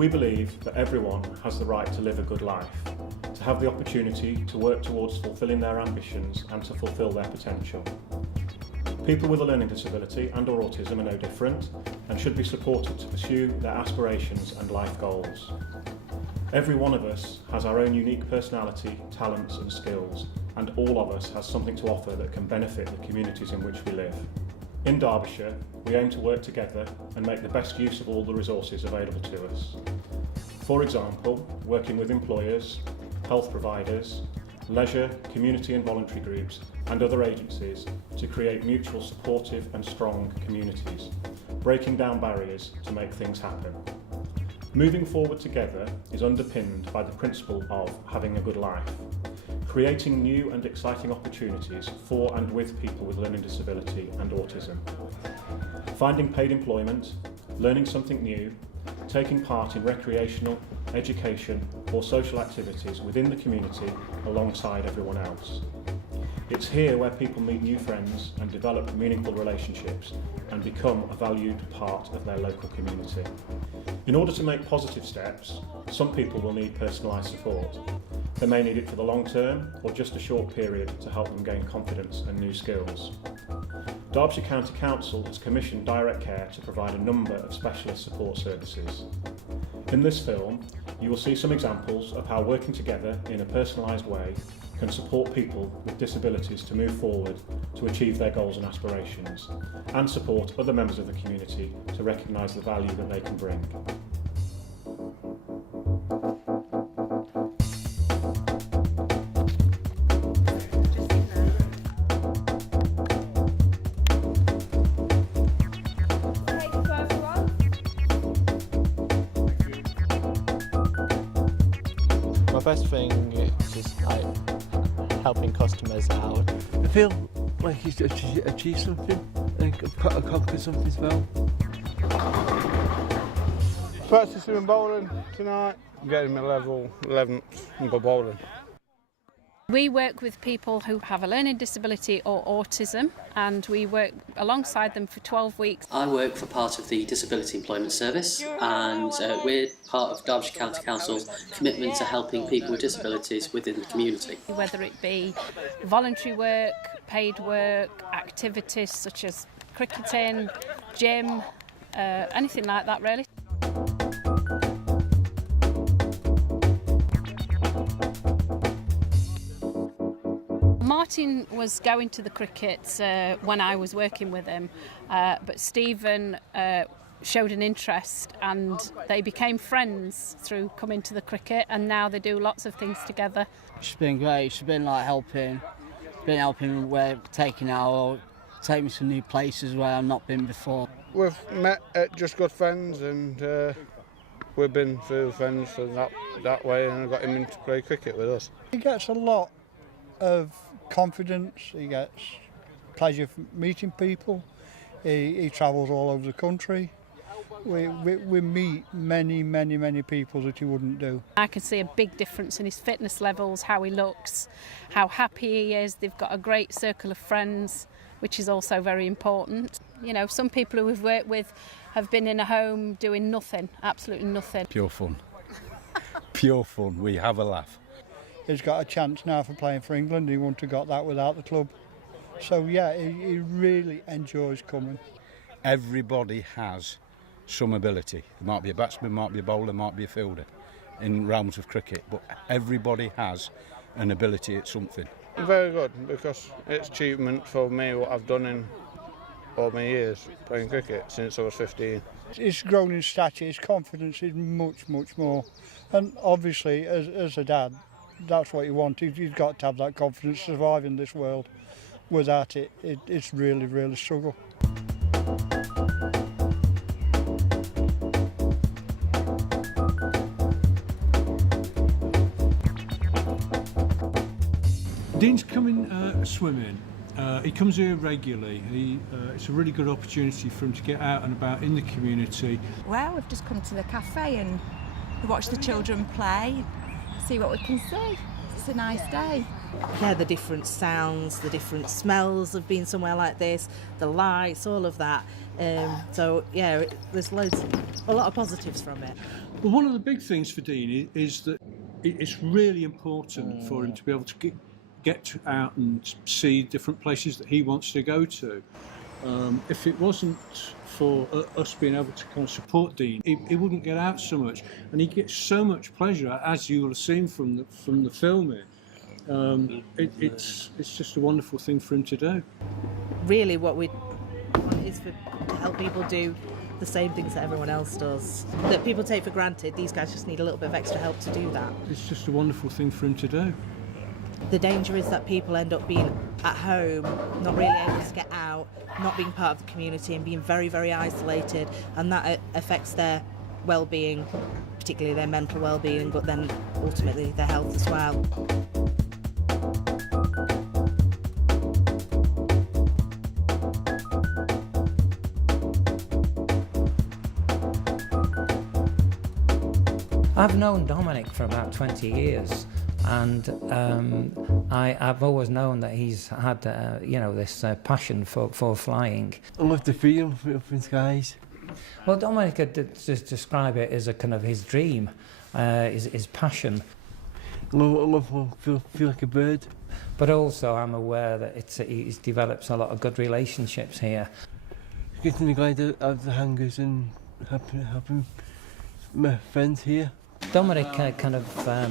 We believe that everyone has the right to live a good life, to have the opportunity to work towards fulfilling their ambitions and to fulfil their potential. People with a learning disability and or autism are no different and should be supported to pursue their aspirations and life goals. Every one of us has our own unique personality, talents and skills, and all of us has something to offer that can benefit the communities in which we live. In Derbyshire, we aim to work together and make the best use of all the resources available to us. For example, working with employers, health providers, leisure, community and voluntary groups and other agencies to create mutual supportive and strong communities, breaking down barriers to make things happen. Moving forward together is underpinned by the principle of having a good life, creating new and exciting opportunities for and with people with learning disability and autism, finding paid employment, learning something new, taking part in recreational, education or social activities within the community alongside everyone else. It's here where people meet new friends and develop meaningful relationships and become a valued part of their local community. In order to make positive steps, some people will need personalised support. They may need it for the long term or just a short period to help them gain confidence and new skills. Derbyshire County Council has commissioned Direct Care to provide a number of specialist support services. In this film, you will see some examples of how working together in a personalised way can support people with disabilities to move forward to achieve their goals and aspirations, and support other members of the community to recognise the value that they can bring. My best thing is just like helping customers out. I feel like he's achieved something, like I've conquered something as well. Practicing bowling tonight, getting my level 11th in bowling. We work with people who have a learning disability or autism, and we work alongside them for 12 weeks. I work for part of the Disability Employment Service, and we're part of Derbyshire County Council's commitment to helping people with disabilities within the community. Whether it be voluntary work, paid work, activities such as cricketing, gym, anything like that really. Martin was going to the cricket when I was working with him, but Stephen showed an interest and they became friends through coming to the cricket, and now they do lots of things together. She's been great. She's been like helping where taking out or take me to new places where I've not been before. We've met at Just Good Friends and we've been through friends that way, and I got him in to play cricket with us. He gets a lot of confidence, he gets pleasure from meeting people, he travels all over the country. We meet many people that he wouldn't do. I can see a big difference in his fitness levels, how he looks, how happy he is. They've got a great circle of friends, which is also very important. You know, some people who we've worked with have been in a home doing nothing, absolutely nothing. Pure fun. Pure fun. We have a laugh. He's got a chance now for playing for England. He wouldn't have got that without the club. So yeah, he really enjoys coming. Everybody has some ability. It might be a batsman, might be a bowler, might be a fielder in realms of cricket, but everybody has an ability at something. Very good, because it's achievement for me what I've done in all my years playing cricket since I was 15. He's grown in stature, his confidence is much more. And obviously, as a dad, that's what you want. You've got to have that confidence to survive in this world. Without it, it's really struggle. Dean's coming swimming. He comes here regularly. It's a really good opportunity for him to get out and about in the community. Well, we've just come to the cafe and watch the children play, see what we can see. It's a nice day. Yeah, the different sounds, the different smells of being somewhere like this, the lights, all of that. So yeah, there's a lot of positives from it. Well, one of the big things for Dean is that it's really important for him to be able to get out and see different places that he wants to go to. If it wasn't for us being able to kind of support Dean, he wouldn't get out so much, and he gets so much pleasure, as you will have seen from the filming. It's just a wonderful thing for him to do. Really, what we want is to help people do the same things that everyone else does, that people take for granted. These guys just need a little bit of extra help to do that. It's just a wonderful thing for him to do. The danger is that people end up being at home, not really able to get out, not being part of the community and being very, very isolated, and that affects their well-being, particularly their mental well-being, but then ultimately their health as well. I've known Dominic for about 20 years, and I've always known that he's had, this passion for flying. I love the feeling of the skies. Well, Dominic could just describe it as a kind of his dream, his passion. I love to feel like a bird. But also, I'm aware that he develops a lot of good relationships here. Getting the guy out of the hangars and helping my friends here. Dominic kind of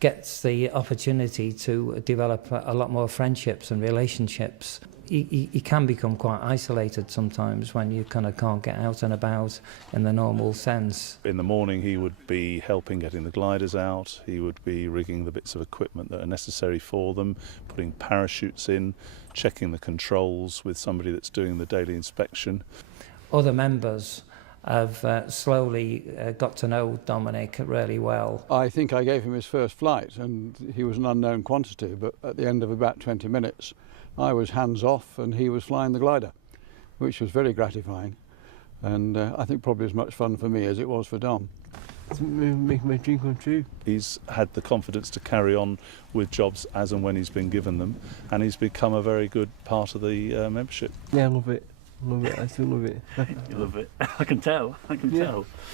gets the opportunity to develop a lot more friendships and relationships. He can become quite isolated sometimes when you kind of can't get out and about in the normal sense. In the morning he would be helping getting the gliders out, he would be rigging the bits of equipment that are necessary for them, putting parachutes in, checking the controls with somebody that's doing the daily inspection. Other members have slowly got to know Dominic really well. I think I gave him his first flight and he was an unknown quantity, but at the end of about 20 minutes I was hands off and he was flying the glider, which was very gratifying, and I think probably as much fun for me as it was for Dom. It's making my dream come true. He's had the confidence to carry on with jobs as and when he's been given them, and he's become a very good part of the membership. Yeah, I love it. Love it, I still love it. You love it. I can tell. Tell. I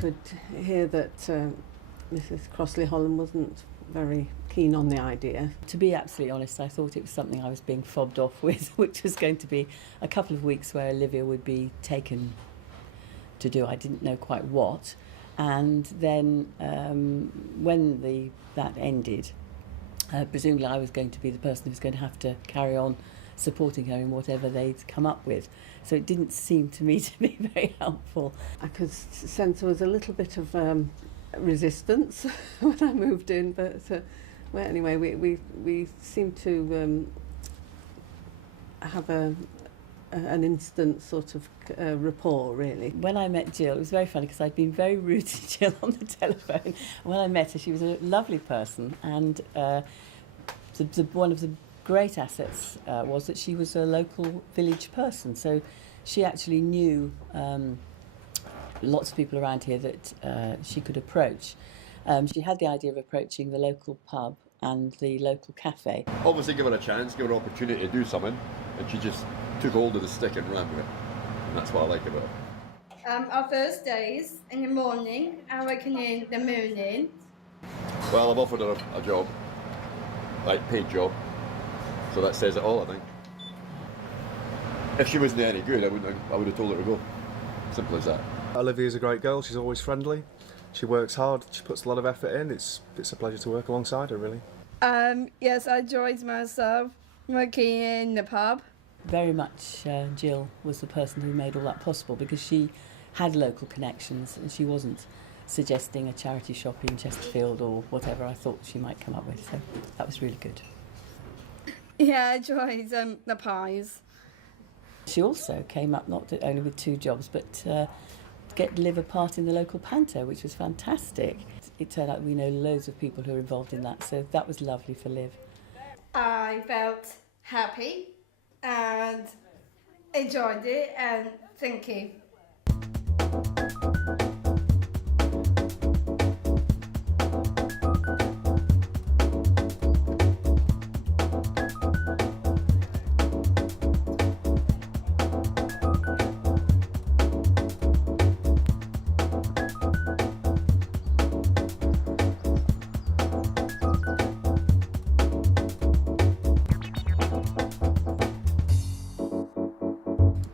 could hear that Mrs. Crossley-Holland wasn't very keen on the idea. To be absolutely honest, I thought it was something I was being fobbed off with, which was going to be a couple of weeks where Olivia would be taken to do I didn't know quite what, and then when that ended, presumably I was going to be the person who was going to have to carry on supporting her in whatever they'd come up with. So it didn't seem to me to be very helpful. I could sense there was a little bit of resistance when I moved in, but well, anyway, we seem to have an instant sort of rapport, really. When I met Jill, it was very funny because I'd been very rude to Jill on the telephone. And when I met her, she was a lovely person, and one of the great assets was that she was a local village person, so she actually knew lots of people around here that she could approach. She had the idea of approaching the local pub and the local cafe. Obviously give her a chance, give her an opportunity to do something, and she just took hold of the stick and ran with it. And that's what I like about it. Our Thursdays in the morning, I reckon in the morning. Well, I've offered her a job, like paid job, so that says it all, I think. If she wasn't any good, I would have told her to go. Simple as that. Olivia's a great girl, she's always friendly, she works hard, she puts a lot of effort in, it's a pleasure to work alongside her, really. Yes, I enjoyed myself working in the pub. Very much Jill was the person who made all that possible, because she had local connections and she wasn't suggesting a charity shop in Chesterfield or whatever I thought she might come up with, so that was really good. Yeah, I enjoyed the pies. She also came up not only with 2 jobs, but get to live a part in the local panto, which was fantastic. It turned out we know loads of people who are involved in that, so that was lovely for Liv. I felt happy and enjoyed it, and thank you.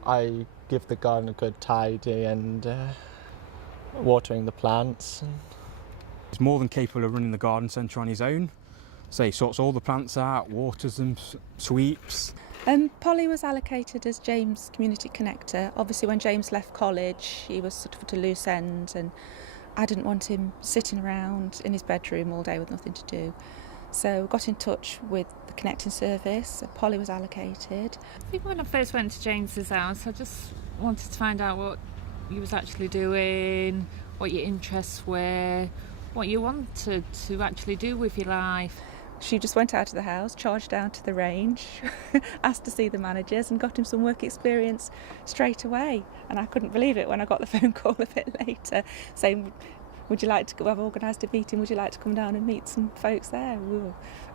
I give the garden a good tidy and watering the plants. He's more than capable of running the garden centre on his own. So he sorts all the plants out, waters them, sweeps. Polly was allocated as James' community connector. Obviously when James left college he was sort of at a loose end, and I didn't want him sitting around in his bedroom all day with nothing to do. So got in touch with the connecting service. Polly was allocated. I think when I first went to James's house, I just wanted to find out what you was actually doing, what your interests were, what you wanted to actually do with your life. She just went out of the house, charged down to the range, asked to see the managers and got him some work experience straight away. And I couldn't believe it when I got the phone call a bit later saying, would you like to go? I've organised a meeting, would you like to come down and meet some folks there? We were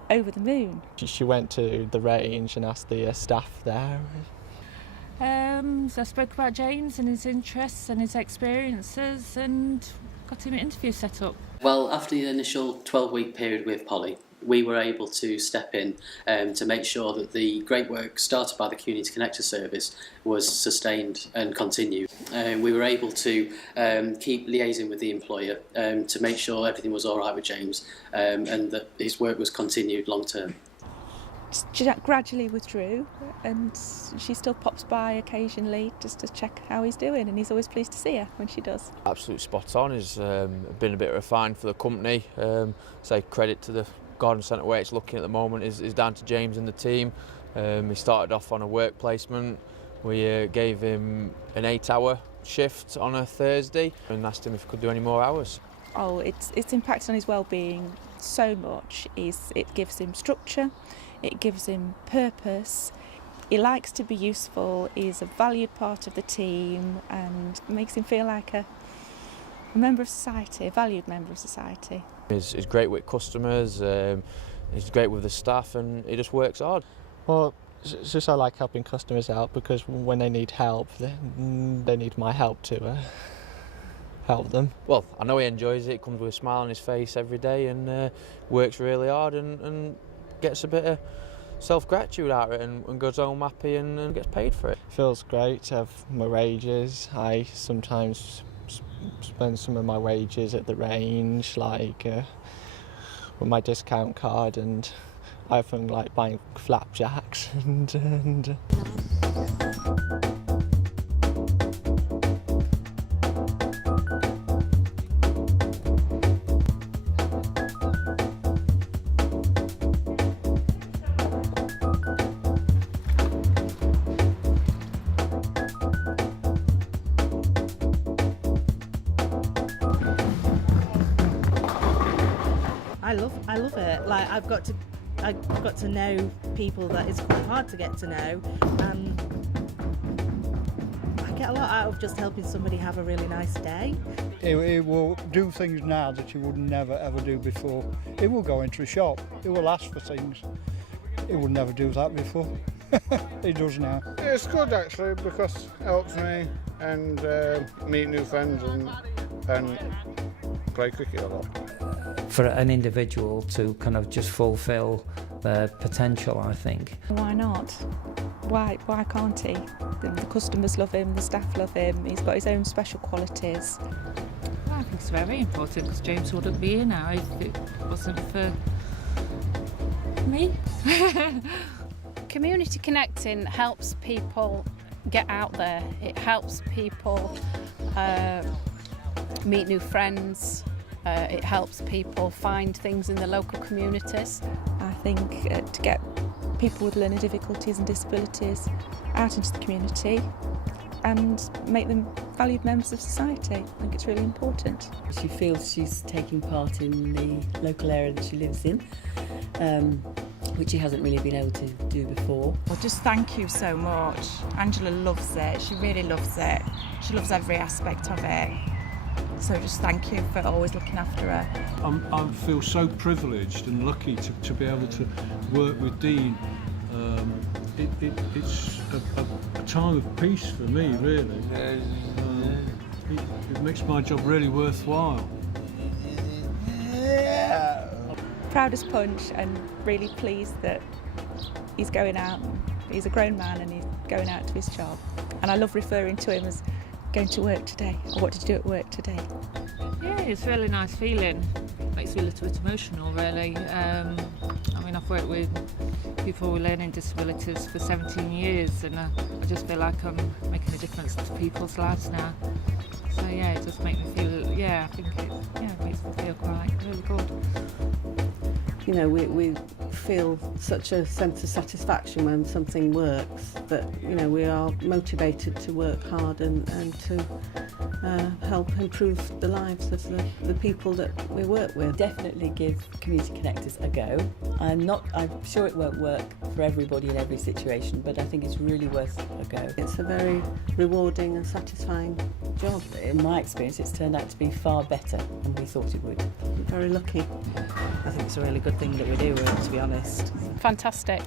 over the moon. She went to the range and asked the staff there. So I spoke about James and his interests and his experiences and got him an interview set up. Well, after the initial 12-week period with Polly, we were able to step in to make sure that the great work started by the Community Connector Service was sustained and continued. We were able to keep liaising with the employer to make sure everything was all right with James and that his work was continued long term. She gradually withdrew, and she still pops by occasionally just to check how he's doing, and he's always pleased to see her when she does. Absolutely spot on. He's been a bit refined for the company. Say credit to the garden centre where it's looking at the moment is down to James and the team. He started off on a work placement. We gave him an 8-hour shift on a Thursday and asked him if he could do any more hours. Oh, it's impacted on his well-being so much. It gives him structure, it gives him purpose. He likes to be useful, he's a valued part of the team, and makes him feel like a member of society, a valued member of society. He's great with customers, he's great with the staff, and he just works hard. Well, it's just I like helping customers out, because when they need help, they need my help to help them. Well, I know he enjoys it. He comes with a smile on his face every day and works really hard and gets a bit of self-gratitude out of it and goes home happy and gets paid for it. Feels great to have my wages. I sometimes spend some of my wages at the range, like with my discount card, and I often like buying flapjacks and I love it. Like I've got to know people that it's quite hard to get to know, and I get a lot out of just helping somebody have a really nice day. It will do things now that you would never ever do before. It will go into a shop, it will ask for things. It would never do that before. It does now. It's good actually, because it helps me and meet new friends and play cricket a lot. For an individual to kind of just fulfil their potential, I think. Why not? Why can't he? The customers love him, the staff love him, he's got his own special qualities. Well, I think it's very important, because James wouldn't be here now if it wasn't for me. Community connecting helps people get out there. It helps people meet new friends. It helps people find things in the local communities. I think to get people with learning difficulties and disabilities out into the community and make them valued members of society. I think it's really important. She feels she's taking part in the local area that she lives in, which she hasn't really been able to do before. Well, just thank you so much. Angela loves it. She really loves it. She loves every aspect of it. So just thank you for always looking after her. I feel so privileged and lucky to be able to work with Dean. It's a time of peace for me, really. It makes my job really worthwhile. Proud as punch and really pleased that he's going out. He's a grown man and he's going out to his job. And I love referring to him as going to work today, or what did you do at work today? Yeah, it's a really nice feeling. Makes me a little bit emotional, really. I mean, I've worked with people with learning disabilities for 17 years, and I just feel like I'm making a difference to people's lives now. So yeah, it does make me feel, I think it makes me feel quite really good. You know, we feel such a sense of satisfaction when something works, that, you know, we are motivated to work hard and to help improve the lives of the people that we work with. Definitely give Community Connectors a go. I'm sure it won't work for everybody in every situation, but I think it's really worth a go. It's a very rewarding and satisfying job. In my experience, it's turned out to be far better than we thought it would. I'm very lucky. I think it's a really good thing that we do, to be honest. Fantastic.